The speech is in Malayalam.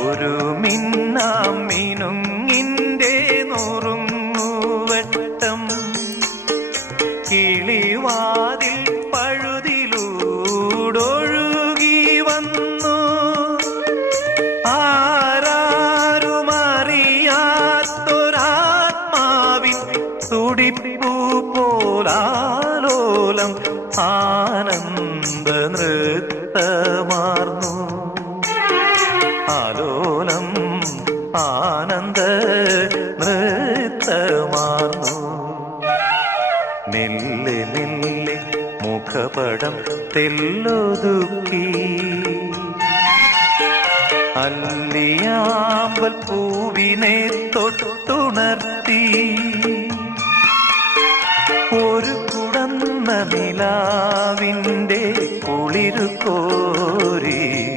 ഒരു മിന്നാം മിനുങ്ങിന്റെ നുറുങ്ങുവട്ടം കിളിവാതിൽ പഴുതിലൂടൊഴുകി വന്നു. ആരാരുമറിയാത്തൊരാത്മാവിൻ തുടിപ്പു പോലാലോലം ആനന്ദ നൃത്തമാർന്നു ആലോലം ആനന്ദ നൃത്തമാർന്നു. മെല്ലെ മെല്ലെ മുഖപടം തെല്ലൊതുക്കി. അല്ലിയാമ്പൽ പൂവിനെ തൊട്ടുണർത്തി. ഒരു കുടന്ന നിലാവിന്റെ കുളിരു കോരി